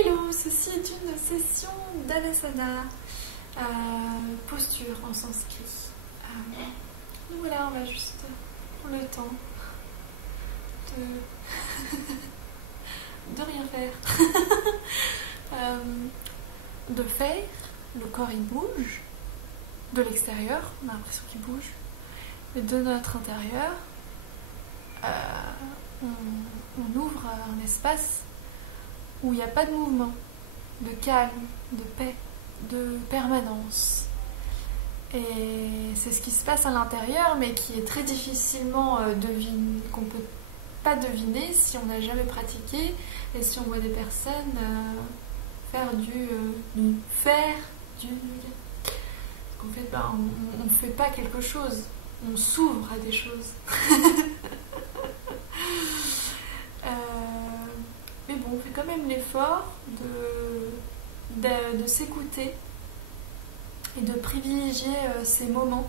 Hello, ceci est une session d'Anasana, posture en sanskrit. Donc voilà, on va juste prendre le temps de rien faire. De faire, le corps il bouge, de l'extérieur, on a l'impression qu'il bouge, et de notre intérieur, on ouvre un espace où il n'y a pas de mouvement, de calme, de paix, de permanence. Et c'est ce qui se passe à l'intérieur, mais qui est très difficilement qu'on ne peut pas deviner si on n'a jamais pratiqué et si on voit des personnes faire du. En fait, on ne fait pas quelque chose, on s'ouvre à des choses. Mais bon, on fait quand même l'effort de s'écouter et de privilégier ces moments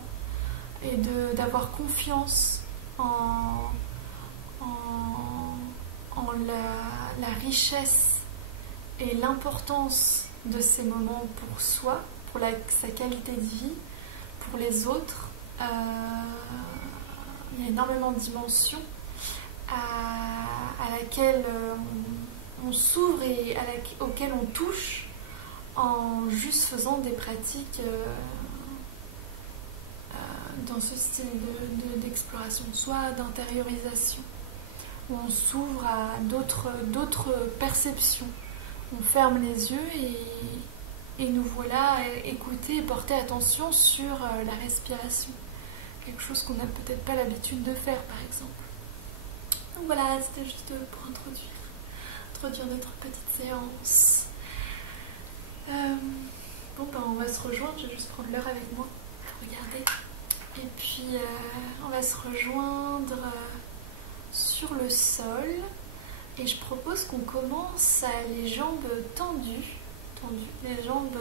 et d'avoir confiance en la richesse et l'importance de ces moments pour soi, pour sa qualité de vie, pour les autres. Il y a énormément de dimensions à laquelle on s'ouvre et auquel on touche en juste faisant des pratiques dans ce style d'exploration de soi, d'intériorisation, où on s'ouvre à d'autres perceptions. On ferme les yeux et nous voilà écouter et porter attention sur la respiration. Quelque chose qu'on n'a peut-être pas l'habitude de faire, par exemple. Donc voilà, c'était juste pour introduire notre petite séance. Bon, on va se rejoindre, je vais juste prendre l'heure avec moi pour regarder. Et puis, on va se rejoindre sur le sol. Et je propose qu'on commence à les jambes tendues, les jambes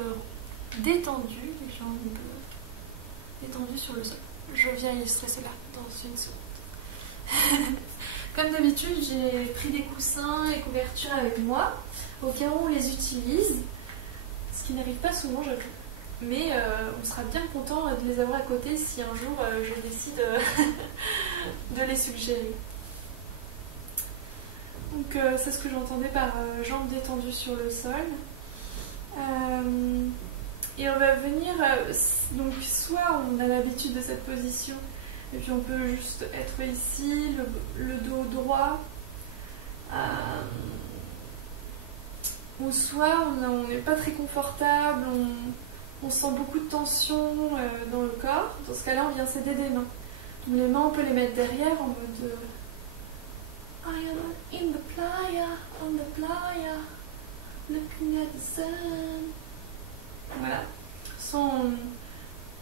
détendues, sur le sol. Je viens illustrer cela dans une seconde. Comme d'habitude, j'ai pris des coussins et couvertures avec moi, au cas où on les utilise, ce qui n'arrive pas souvent, j'avoue. Mais on sera bien content de les avoir à côté si un jour je décide de les suggérer. Donc c'est ce que j'entendais par jambes détendues sur le sol. Et on va venir, donc soit on a l'habitude de cette position, et puis on peut juste être ici, le dos droit, ou soit on n'est pas très confortable, on sent beaucoup de tension dans le corps. Dans ce cas-là, on vient s'aider des mains. Donc les mains, on peut les mettre derrière en mode I am in the playa, on the playa, looking at the sun. Voilà, sans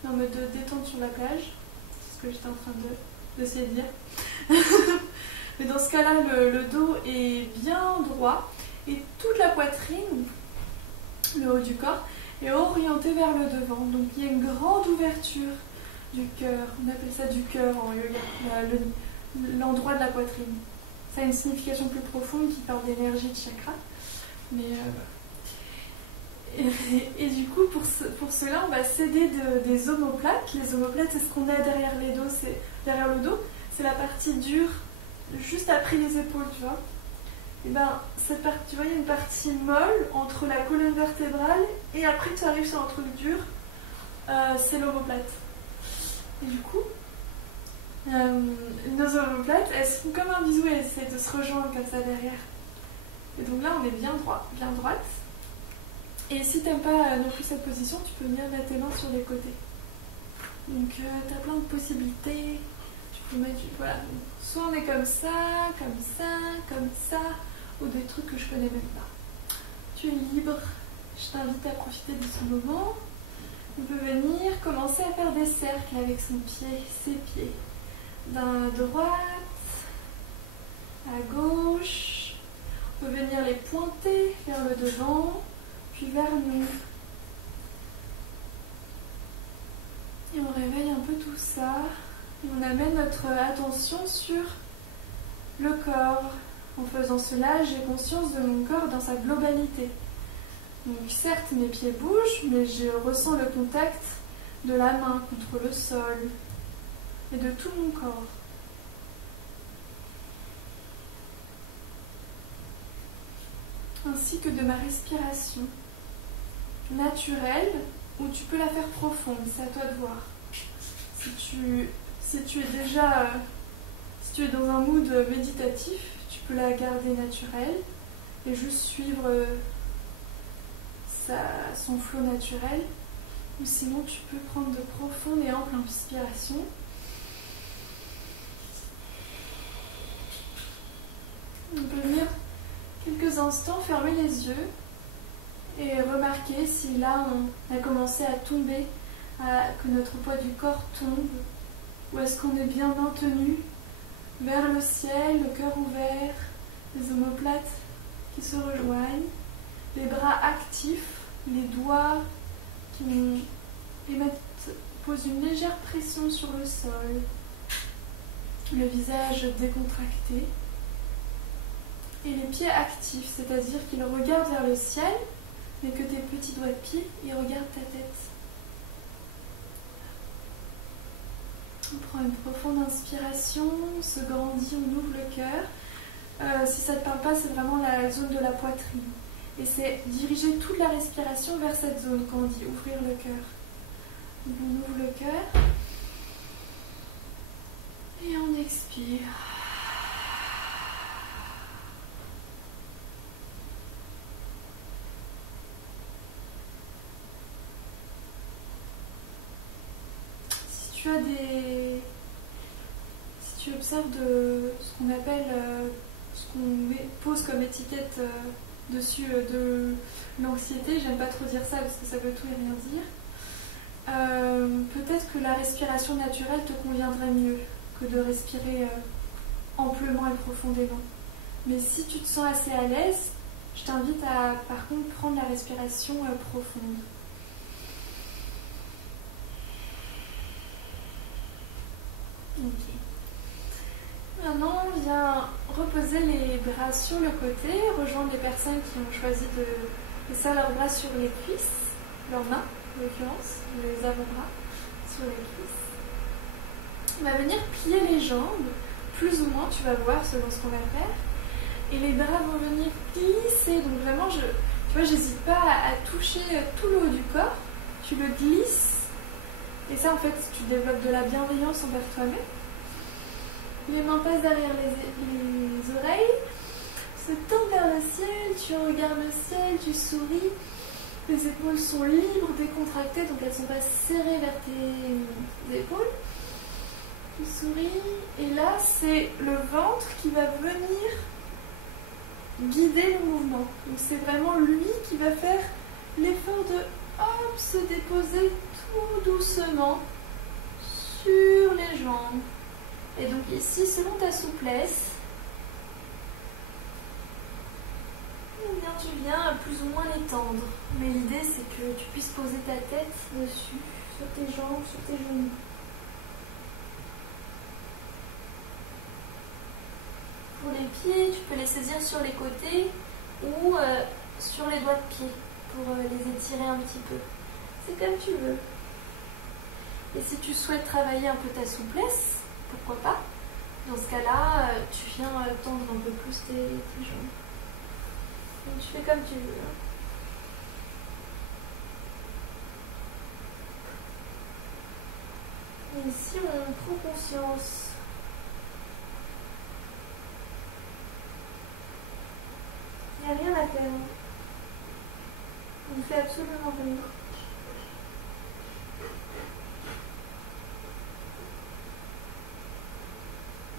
en mode de détente sur la plage, c'est ce que j'étais en train d'essayer de dire. Mais dans ce cas-là, le dos est bien droit et toute la poitrine, le haut du corps, est orienté vers le devant. Donc il y a une grande ouverture du cœur, on appelle ça du cœur en yoga, l'endroit de la poitrine. Ça a une signification plus profonde qui parle d'énergie, de chakra. Mais et du coup, pour cela, on va s'aider des omoplates. Les omoplates, c'est ce qu'on a derrière le dos. C'est la partie dure, juste après les épaules, tu vois. Et ben, cette partie, tu vois, il y a une partie molle entre la colonne vertébrale et après tu arrives sur un truc dur, c'est l'omoplate. Et du coup, nos omoplates, elles font comme un bisou et elles essaient de se rejoindre comme ça derrière. Et donc là, on est bien droit, bien droite. Et si t'aimes pas non plus cette position, tu peux venir mettre tes mains sur les côtés. Donc t'as plein de possibilités. Tu peux mettre, voilà. Soit on est comme ça, ou des trucs que je connais même pas. Tu es libre. Je t'invite à profiter de ce moment. On peut venir commencer à faire des cercles avec ses pieds. D'un droite à gauche. On peut venir les pointer vers le devant, puis vers nous. Et on réveille un peu tout ça. Et on amène notre attention sur le corps. En faisant cela, j'ai conscience de mon corps dans sa globalité. Donc certes, mes pieds bougent, mais je ressens le contact de la main contre le sol et de tout mon corps. Ainsi que de ma respiration naturelle, ou tu peux la faire profonde, c'est à toi de voir. Si tu es dans un mood méditatif, tu peux la garder naturelle et juste suivre son flot naturel. Ou sinon, tu peux prendre de profondes et amples inspirations. On peut venir quelques instants fermer les yeux et remarquer si là on a commencé à tomber, que notre poids du corps tombe, ou est-ce qu'on est bien maintenu vers le ciel, le cœur ouvert, les omoplates qui se rejoignent, les bras actifs, les doigts qui posent une légère pression sur le sol, le visage décontracté, et les pieds actifs, c'est-à-dire qu'ils regardent vers le ciel, mais que tes petits doigts de pied, ils regardent ta tête. On prend une profonde inspiration, on se grandit, on ouvre le cœur. Si ça ne te parle pas, c'est vraiment la zone de la poitrine. Et c'est diriger toute la respiration vers cette zone quand on dit ouvrir le cœur. Donc on ouvre le cœur et on expire. Si tu observes de ce qu'on appelle, ce qu'on pose comme étiquette dessus de l'anxiété, j'aime pas trop dire ça parce que ça veut tout et rien dire, peut-être que la respiration naturelle te conviendrait mieux que de respirer amplement et profondément. Mais si tu te sens assez à l'aise, je t'invite à par contre prendre la respiration profonde. Ok. Maintenant, on vient reposer les bras sur le côté, rejoindre les personnes qui ont choisi de laisser leurs bras sur les cuisses, leurs mains en l'occurrence, les avant-bras sur les cuisses. On va venir plier les jambes, plus ou moins, tu vas voir selon ce qu'on va faire. Et les bras vont venir glisser, donc vraiment, tu vois, j'hésite pas à toucher tout le haut du corps, tu le glisses. Et ça, en fait, tu développes de la bienveillance envers toi-même. Les mains passent derrière les oreilles, se tendent vers le ciel, tu regardes le ciel, tu souris. Les épaules sont libres, décontractées, donc elles ne sont pas serrées vers tes épaules. Tu souris, et là, c'est le ventre qui va venir guider le mouvement. Donc c'est vraiment lui qui va faire l'effort de se déposer tout doucement sur les jambes. Et donc ici, selon ta souplesse, tu viens plus ou moins l'étendre. Mais l'idée, c'est que tu puisses poser ta tête dessus, sur tes jambes, sur tes genoux. Pour les pieds, tu peux les saisir sur les côtés ou sur les doigts de pied pour les étirer un petit peu. C'est comme tu veux. Et si tu souhaites travailler un peu ta souplesse, pourquoi pas? Dans ce cas-là, tu viens tendre un peu plus tes jambes. Donc tu fais comme tu veux. Et ici, on prend conscience. Il n'y a rien à faire. On ne fait absolument rien.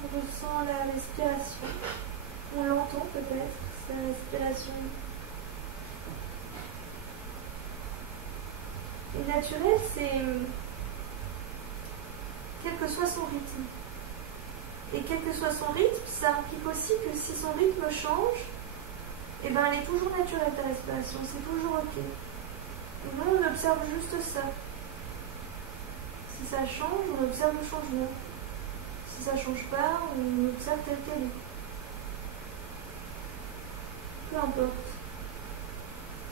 On ressent la respiration. On l'entend peut-être, sa respiration. Et naturel, c'est quel que soit son rythme. Et quel que soit son rythme, ça implique aussi que si son rythme change, eh ben, elle est toujours naturelle ta respiration, c'est toujours ok. Et nous, on observe juste ça. Si ça change, on observe le changement. Si ça ne change pas, on observe tel qu'elle est. Peu importe.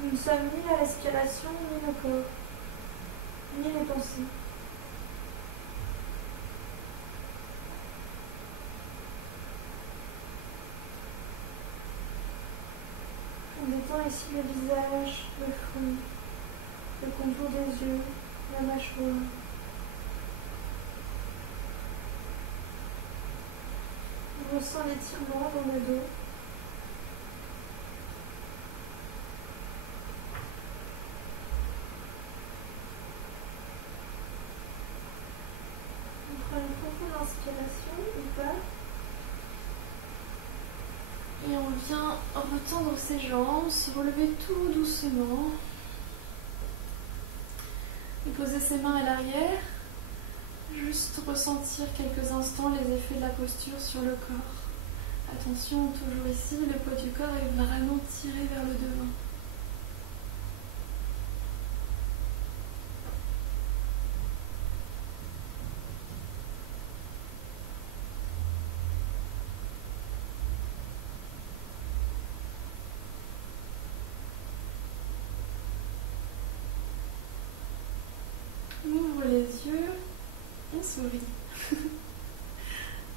Nous ne sommes ni la respiration, ni le corps, ni les pensées. On détend ici le visage, le front, le contour des yeux, la mâchoire. On ressent l'étirement dans le dos. On prend une profonde inspiration ou pas. Et on vient retendre ses jambes, se relever tout doucement. Et poser ses mains à l'arrière. Juste ressentir quelques instants les effets de la posture sur le corps. Attention, toujours ici, le poids du corps est vraiment tiré vers le devant. On ouvre les yeux. On sourit.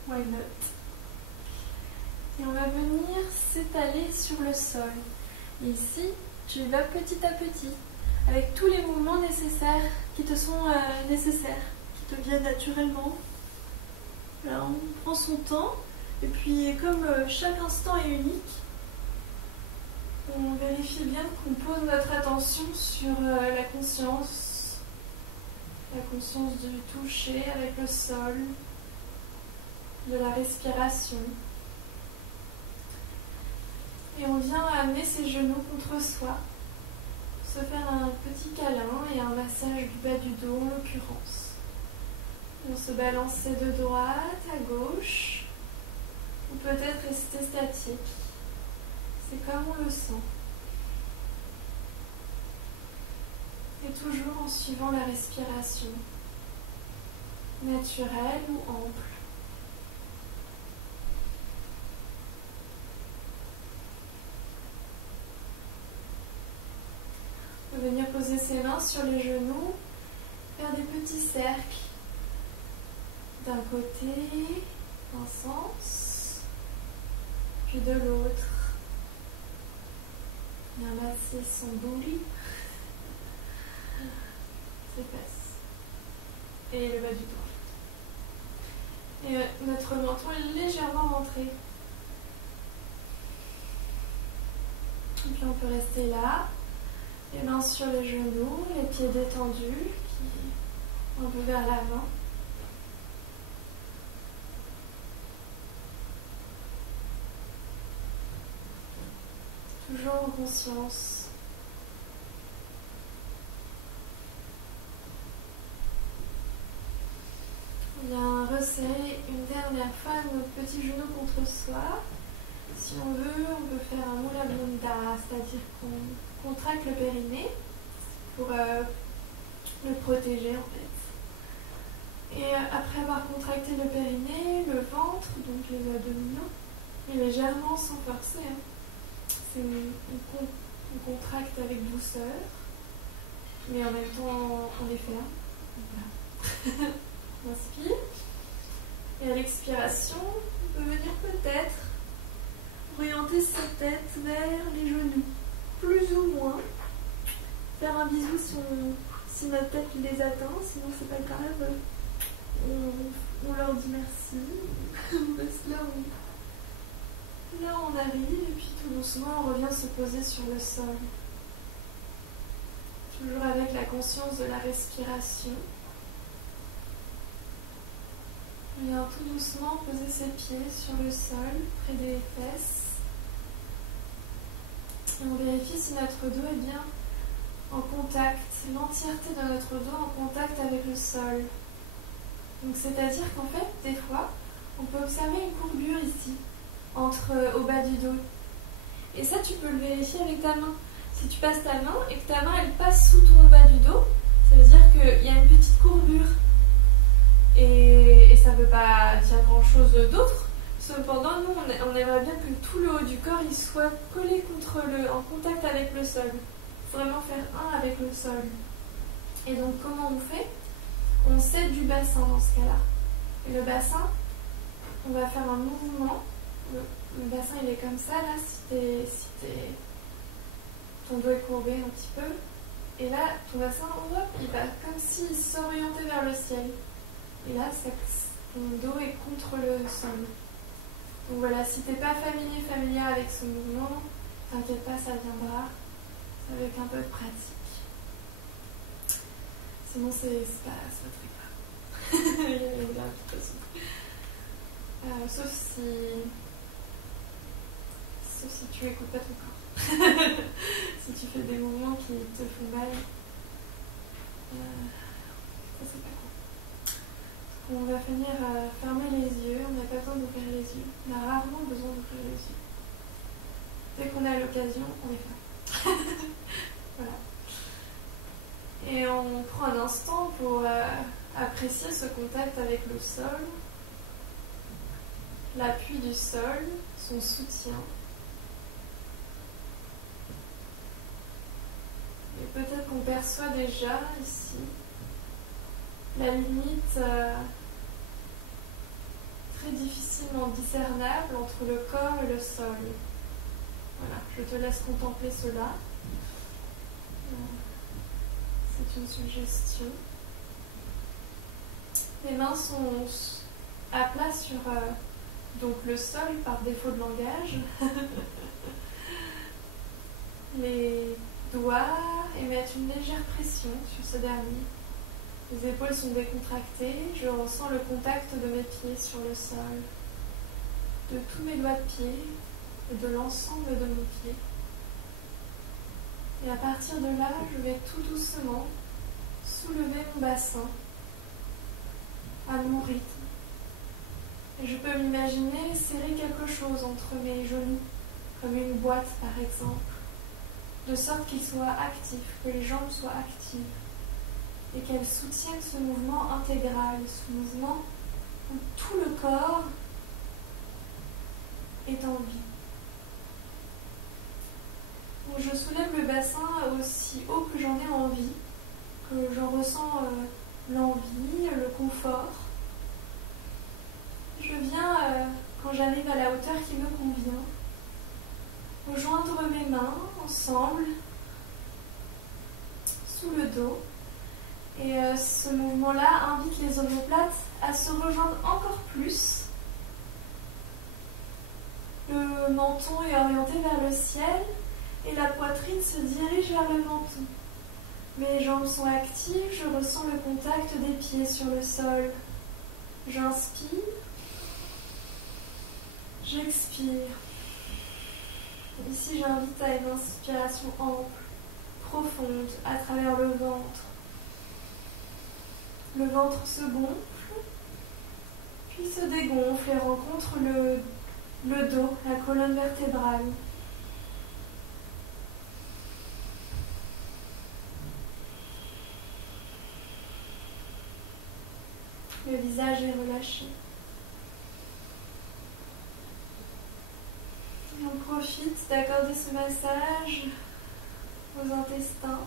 Why not? Et on va venir s'étaler sur le sol. Et ici, tu vas petit à petit, avec tous les mouvements nécessaires qui te sont nécessaires, qui te viennent naturellement. Alors, on prend son temps, et puis comme chaque instant est unique, on vérifie bien qu'on pose notre attention sur la conscience du toucher avec le sol, de la respiration. Et on vient amener ses genoux contre soi, se faire un petit câlin et un massage du bas du dos en l'occurrence. On se balancer de droite à gauche, ou peut-être rester statique. C'est comme on le sent. Et toujours en suivant la respiration, naturelle ou ample. On va venir poser ses mains sur les genoux, faire des petits cercles. D'un côté, d'un sens, puis de l'autre. Bien masser son bouli. Ses fesses et le bas du dos. Et notre menton est légèrement rentré. Et puis on peut rester là, les mains sur les genoux, les pieds détendus, un peu vers l'avant. Toujours en conscience. On vient resserrer une dernière fois notre petit genou contre soi. Si on veut, on peut faire un Mula Bandha, c'est-à-dire qu'on contracte le périnée pour le protéger en fait. Et après avoir contracté le périnée, le ventre, donc les abdominaux, et légèrement sans forcer. On contracte avec douceur, mais en même temps on les ferme. Voilà. On inspire. Et à l'expiration, on peut venir peut-être orienter sa tête vers les genoux, plus ou moins. Faire un bisou si notre tête les atteint, sinon c'est pas grave. On leur dit merci. Là on arrive et puis tout doucement on revient se poser sur le sol. Toujours avec la conscience de la respiration. On vient tout doucement poser ses pieds sur le sol, près des fesses. Et on vérifie si notre dos est bien en contact, l'entièreté de notre dos en contact avec le sol. Donc c'est-à-dire qu'en fait, des fois, on peut observer une courbure ici, au bas du dos. Et ça, tu peux le vérifier avec ta main. Si tu passes ta main et que ta main elle passe sous ton bas du dos, ça veut dire qu'il y a une petite courbure. Et ça ne veut pas dire grand-chose d'autre. Cependant, nous, on aimerait bien que tout le haut du corps il soit collé en contact avec le sol. vraiment faire un avec le sol. Et donc comment on fait? On s'aide du bassin dans ce cas-là. Et le bassin, on va faire un mouvement. Le bassin il est comme ça là, ton dos est courbé un petit peu. Et là, ton bassin, hop, il va comme s'il s'orientait vers le ciel. Et là, ton dos est contre le sol. Donc voilà, si t'es pas familière avec ce mouvement, t'inquiète pas, ça viendra avec un peu de pratique. Sinon, c'est pas très grave. Il y a de toute façon. Sauf si tu écoutes pas ton corps. Si tu fais des mouvements qui te font mal, ça c'est pas cool. On va finir à fermer les yeux, on n'a pas besoin d'ouvrir les yeux. On a rarement besoin d'ouvrir les yeux. Dès qu'on a l'occasion, on les ferme. Voilà. Et on prend un instant pour apprécier ce contact avec le sol, l'appui du sol, son soutien. Et peut-être qu'on perçoit déjà ici la limite très difficilement discernable entre le corps et le sol. Voilà, je te laisse contempler cela. C'est une suggestion. Les mains sont à plat sur donc le sol par défaut de langage. Les doigts émettent une légère pression sur ce dernier. Les épaules sont décontractées. Je ressens le contact de mes pieds sur le sol, de tous mes doigts de pied et de l'ensemble de mon pied. Et à partir de là, je vais tout doucement soulever mon bassin à mon rythme. Et je peux m'imaginer serrer quelque chose entre mes genoux, comme une boîte par exemple, de sorte qu'il soit actif, que les jambes soient actives, et qu'elles soutiennent ce mouvement intégral, ce mouvement où tout le corps est en vie. Donc je soulève le bassin aussi haut que j'en ai envie, que j'en ressens l'envie, le confort. Je viens, quand j'arrive à la hauteur qui me convient, rejoindre mes mains ensemble, sous le dos. Et ce mouvement-là invite les omoplates à se rejoindre encore plus. Le menton est orienté vers le ciel et la poitrine se dirige vers le menton. Mes jambes sont actives, je ressens le contact des pieds sur le sol. J'inspire, j'expire. Ici, j'invite à une inspiration ample, profonde, à travers le ventre. Le ventre se gonfle, puis se dégonfle et rencontre le dos, la colonne vertébrale. Le visage est relâché. On profite d'accorder ce massage aux intestins,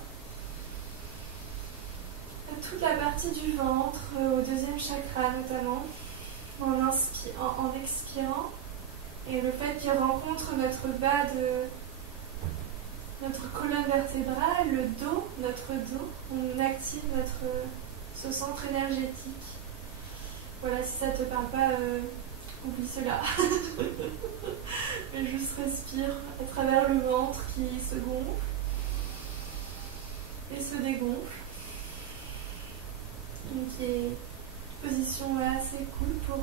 à toute la partie du ventre, au deuxième chakra notamment, en expirant. Et le fait qu'il rencontre notre bas de notre colonne vertébrale, le dos, notre dos, on active ce centre énergétique. Voilà, si ça ne te parle pas, oublie cela. Mais juste respire à travers le ventre qui se gonfle et se dégonfle. Donc, qui est une position assez cool pour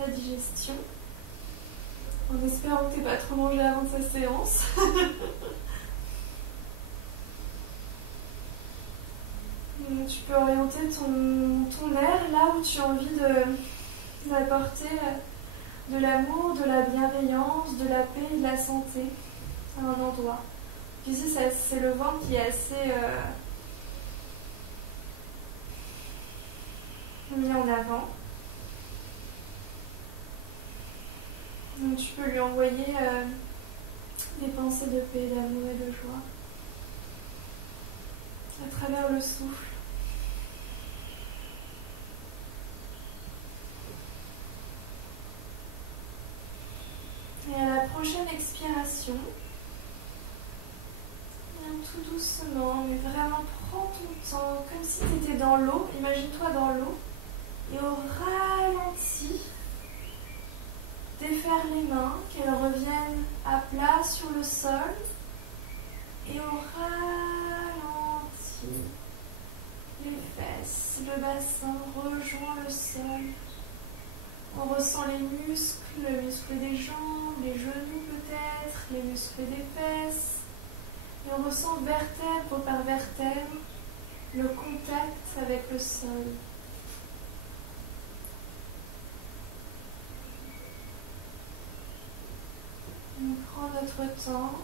la digestion. En espérant que tu n'aies pas trop mangé avant sa séance. Tu peux orienter ton air là où tu as envie d'apporter de l'amour, de la bienveillance, de la paix et de la santé à un endroit. Ici, c'est le ventre qui est assez mis en avant. Donc tu peux lui envoyer des pensées de paix, d'amour et de joie. travers le souffle. Et à la prochaine expiration, viens tout doucement, mais vraiment prends ton temps, comme si tu étais dans l'eau. Imagine-toi dans l'eau. Et au ralenti, défaire les mains, qu'elles reviennent à plat sur le sol. Et au ralenti, les fesses, le bassin rejoint le sol. On ressent les muscles des jambes, les genoux peut-être, les muscles des fesses. Et on ressent vertèbre par vertèbre le contact avec le sol. On prend notre temps.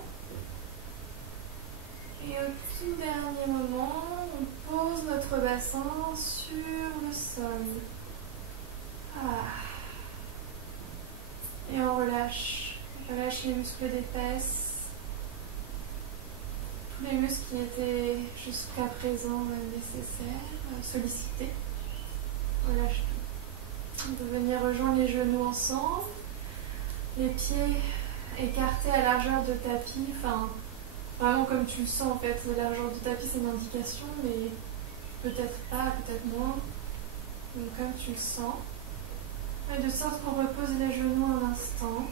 Et au tout dernier moment, on pose notre bassin sur le sol. Et on relâche. On relâche les muscles des fesses. Tous les muscles qui étaient jusqu'à présent nécessaires, sollicités. On relâche tout. On peut venir rejoindre les genoux ensemble. Les pieds écartés à largeur de tapis. Vraiment comme tu le sens en fait. La largeur de tapis c'est une indication, mais peut-être pas, peut-être moins. Donc comme tu le sens. Et de sorte qu'on repose les genoux un instant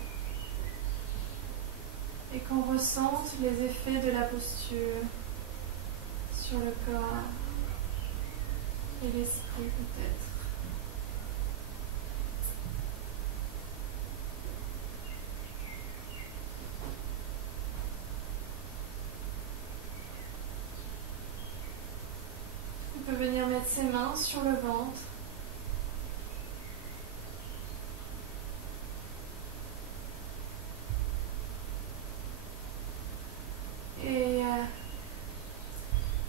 et qu'on ressente les effets de la posture sur le corps et l'esprit peut-être. On peut venir mettre ses mains sur le ventre. Et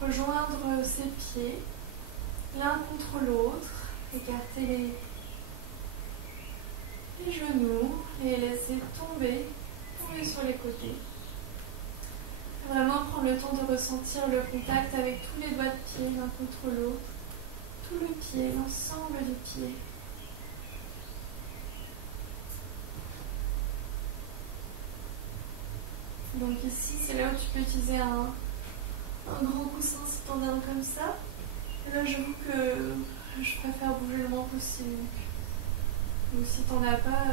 rejoindre ses pieds l'un contre l'autre, écarter les genoux et laisser tomber sur les côtés. Vraiment prendre le temps de ressentir le contact avec tous les doigts de pied l'un contre l'autre, tout le pied, l'ensemble du pied. Donc ici, c'est là où tu peux utiliser un grand coussin si tu en as un comme ça. Et là, j'avoue que je préfère bouger le moins possible. Donc si tu n'en as pas,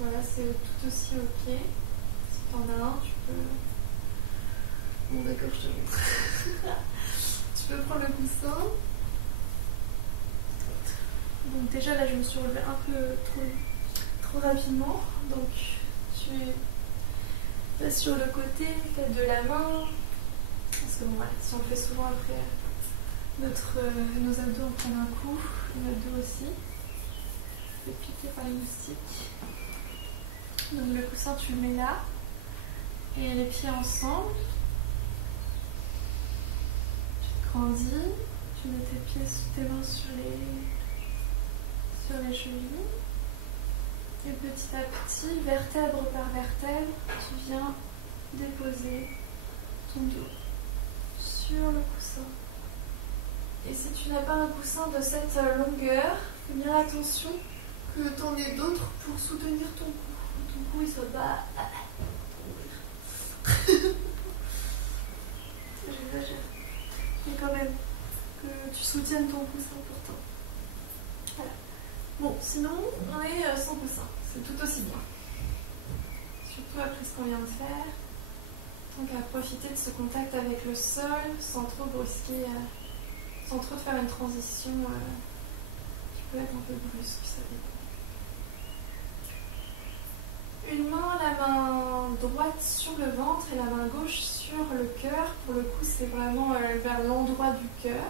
voilà, c'est tout aussi ok. Si tu en as un, tu peux... Bon d'accord, je te montre. Tu peux prendre le coussin. Donc déjà là, je me suis relevée un peu trop rapidement. Donc tu es sur le côté, fait de la main. Parce que bon, voilà, si on le fait souvent après, nos abdos en prennent un coup, nos abdos aussi. Et piqué par les moustiques. Donc le coussin, tu le mets là. Et les pieds ensemble. Tu grandis. Tu mets tes mains sur les chevilles. Et petit à petit, vertèbre par vertèbre, tu viens déposer ton dos sur le coussin. Et si tu n'as pas un coussin de cette longueur, fais bien attention que tu en aies d'autres pour soutenir ton cou. Ton cou il soit pas... J'exagère. Mais quand même, que tu soutiennes ton cou, c'est important. Voilà. Bon, sinon, on est sans coussin. C'est tout aussi bien. Surtout après ce qu'on vient de faire. Donc à profiter de ce contact avec le sol sans trop brusquer, sans trop te faire une transition qui peut être un peu brusque, ça dépend. Une main, la main droite sur le ventre et la main gauche sur le cœur. Pour le coup, c'est vraiment vers l'endroit du cœur.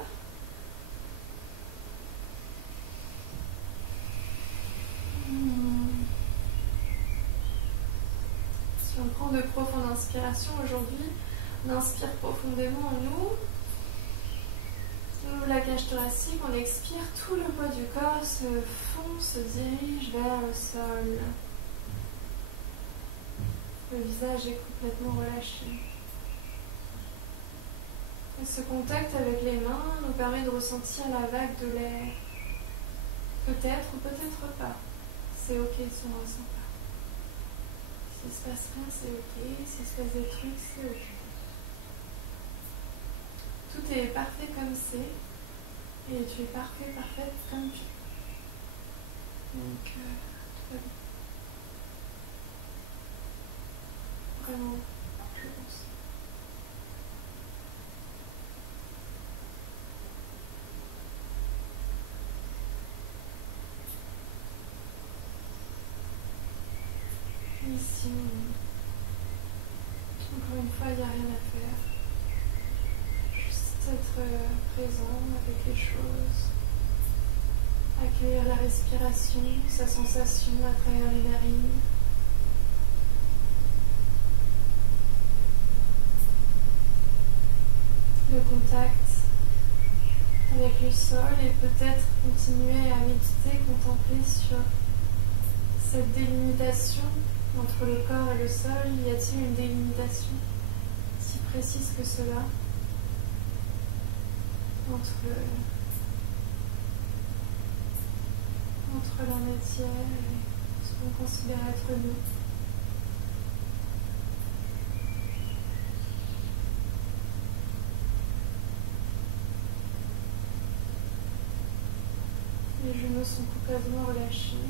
Si on prend de profondes inspirations aujourd'hui, on inspire profondément en nous. On ouvre la cage thoracique, on expire, tout le poids du corps se fond, se dirige vers le sol. Le visage est complètement relâché. Et Ce contact avec les mains nous permet de ressentir la vague de l'air. Peut-être ou peut-être pas. C'est ok si on ne ressent pas. S'il se passe rien, c'est ok. S'il se passe des trucs, c'est ok. Tout est parfait comme c'est. Et tu es parfait, parfaite comme tu es. Donc, tout va bien. Vraiment, je pense. Ici, encore une fois, il n'y a rien à faire. Juste être présent avec les choses. Accueillir la respiration, sa sensation à travers les narines. Le contact avec le sol et peut-être continuer à méditer, contempler sur cette délimitation entre le corps et le sol. Y a-t-il une délimitation si précise que cela entre la matière et ce qu'on considère être nous? Les genoux sont complètement relâchés.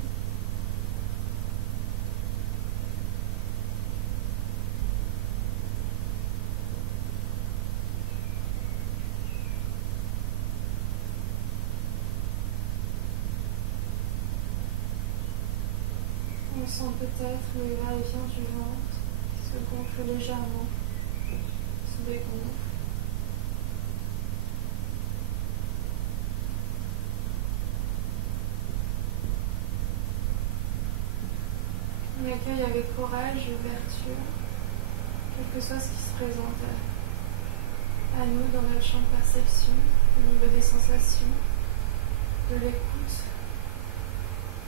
On sent peut-être le va-et-vient du ventre qui se gonfle légèrement, se dégonfle. On accueille avec courage et ouverture, quel que soit ce qui se présente à nous dans notre champ de perception, au niveau des sensations, de l'écoute,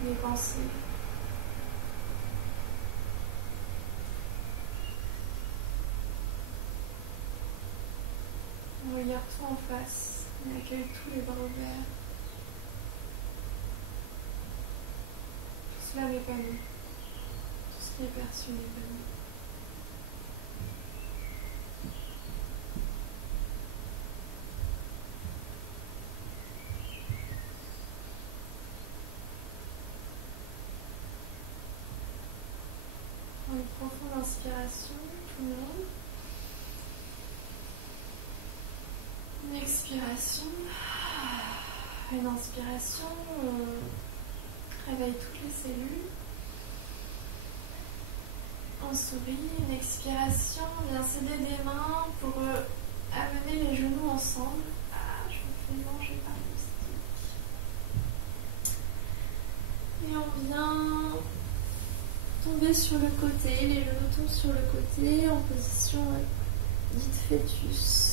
des pensées. On regarde tout en face, on accueille tous les bras ouverts. Tout cela n'est pas nous. Tout ce qui est perçu n'est pas nous. Prends une profonde inspiration, tout le monde. Une expiration. Une inspiration, on réveille toutes les cellules. On sourit, une expiration, on vient s'aider des mains pour amener les genoux ensemble. Je me fais manger par le stick. Et on vient tomber sur le côté, les genoux tombent sur le côté en position dite fœtus.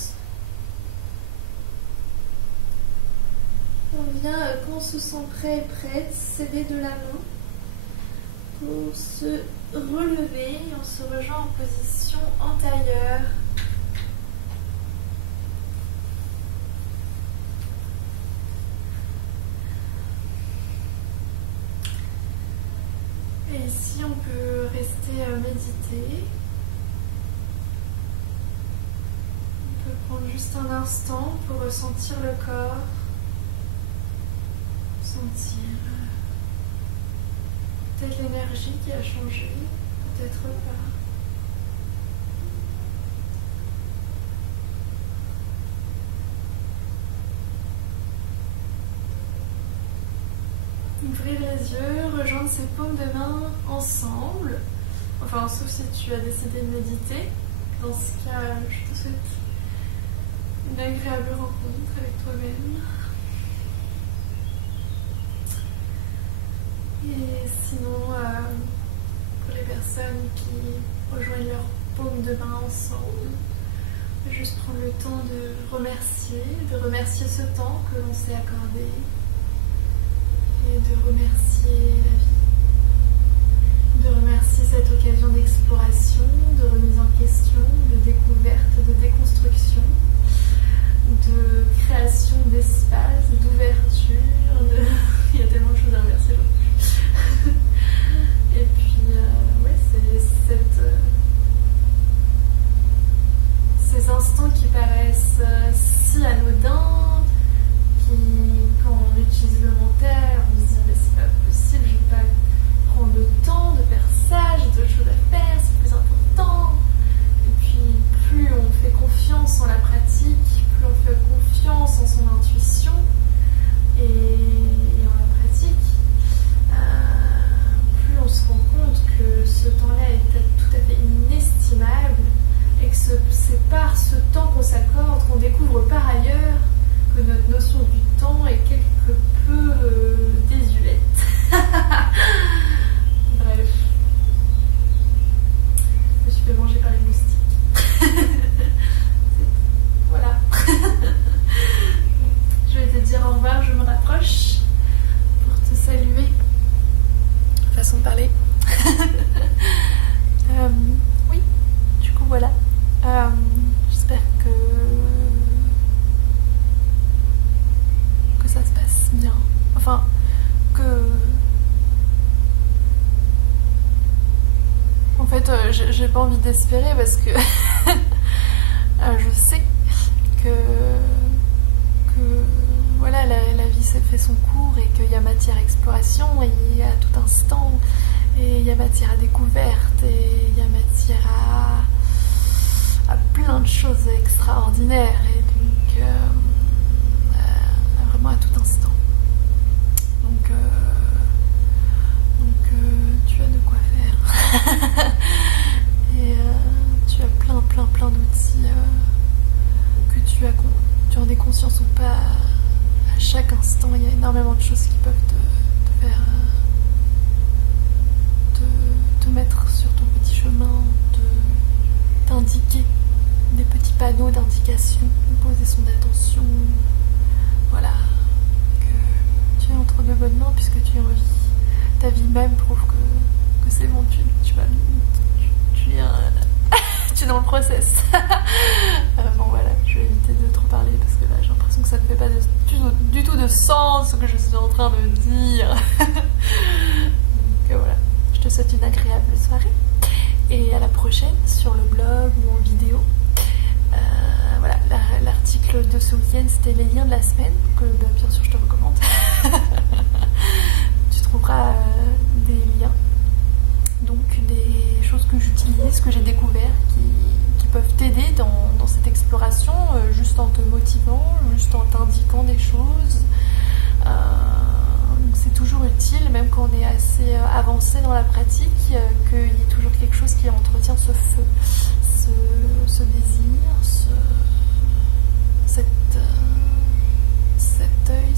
On vient, quand on se sent prêt et prête, s'aider de la main pour se relever. On se rejoint en position antérieure. Et ici, on peut rester méditer. On peut prendre juste un instant pour ressentir le corps. Sentir peut-être l'énergie qui a changé, peut-être pas. Ouvrir les yeux, rejoindre ses paumes de main ensemble. Enfin, sauf si tu as décidé de méditer. Dans ce cas, je te souhaite une agréable rencontre avec toi-même. Et sinon, pour les personnes qui rejoignent leurs paumes de main ensemble, juste prendre le temps de remercier ce temps que l'on s'est accordé et de remercier la vie, de remercier cette occasion d'exploration, de remise en question, de découverte, de déconstruction. instants qui paraissent si anodins, qui, quand on utilise le mental, on se dit mais c'est pas possible, je vais pas prendre le temps de faire ça, j'ai d'autres choses à faire, c'est plus important. Et puis plus on fait confiance en la pratique, plus on fait confiance en son intuition et en la pratique, plus on se rend compte que ce temps-là est tout à fait inestimable et que c'est par ce temps qu'on s'accorde qu'on découvre par ailleurs que notre notion du temps est quelque peu désuète. Bref. Je me suis fait manger par les moustiques. Voilà. Je vais te dire au revoir, je me rapproche pour te saluer. Façon de parler. Oui, du coup voilà. J'espère que ça se passe bien. Enfin, en fait, j'ai pas envie d'espérer parce que je sais que voilà, la vie s'est fait son cours et qu'il y a matière à exploration et il y a tout instant et il y a matière à découverte et il y a matière à plein de choses extraordinaires et donc vraiment à tout instant. Donc tu as de quoi faire. Et tu as plein d'outils que tu en aies conscience ou pas. À chaque instant, il y a énormément de choses qui peuvent te faire te mettre sur ton petit chemin, t'indiquer des petits panneaux d'indication, poser son attention. Voilà, que tu es entre de bonnes mains puisque tu es en vie. Ta vie même prouve que c'est bon, tu es dans le process. Bon voilà, je vais éviter de trop parler parce que là j'ai l'impression que ça ne fait pas du tout de sens ce que je suis en train de dire. Donc voilà, je te souhaite une agréable soirée et à la prochaine sur le blog ou en vidéo. Voilà, l'article de ce week-end c'était les liens de la semaine que bien sûr je te recommande. Tu trouveras des liens, donc des choses que j'utilise, que j'ai découvert qui peuvent t'aider dans cette exploration, juste en te motivant, juste en t'indiquant des choses. Donc c'est toujours utile, même quand on est assez avancé dans la pratique, qu'il y ait toujours quelque chose qui entretient ce feu, ce désir, cet œil,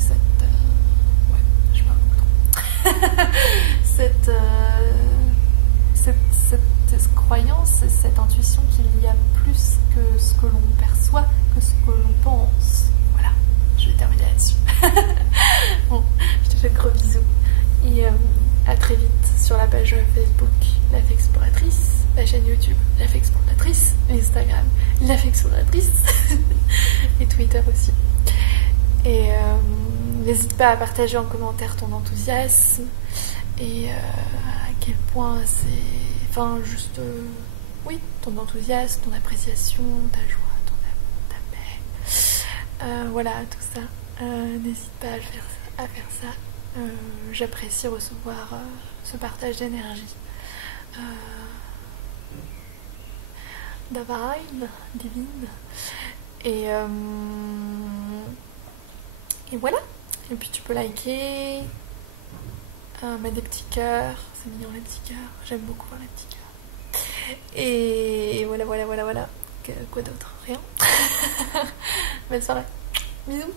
ouais, je parle beaucoup trop. cette croyance et cette intuition qu'il y a plus que ce que l'on perçoit, que ce que l'on pense. Voilà, je vais terminer là-dessus. Bon, je te fais de gros bisous et à très vite sur la page Facebook La Fée Exploratrice, la chaîne YouTube La Fée Exploratrice, Instagram La Fée Exploratrice et Twitter aussi. Et n'hésite pas à partager en commentaire ton enthousiasme et à quel point c'est... Enfin, juste... oui, ton enthousiasme, ton appréciation, ta joie, ton amour, ta paix. Voilà, tout ça. N'hésite pas à faire ça. J'apprécie recevoir ce partage d'énergie. De vibe divine. Et voilà. Et puis tu peux liker, mettre des petits cœurs. C'est mignon les petits cœurs. J'aime beaucoup voir les petits cœurs. Et voilà. Quoi d'autre? Rien. Belle soirée. Bisous.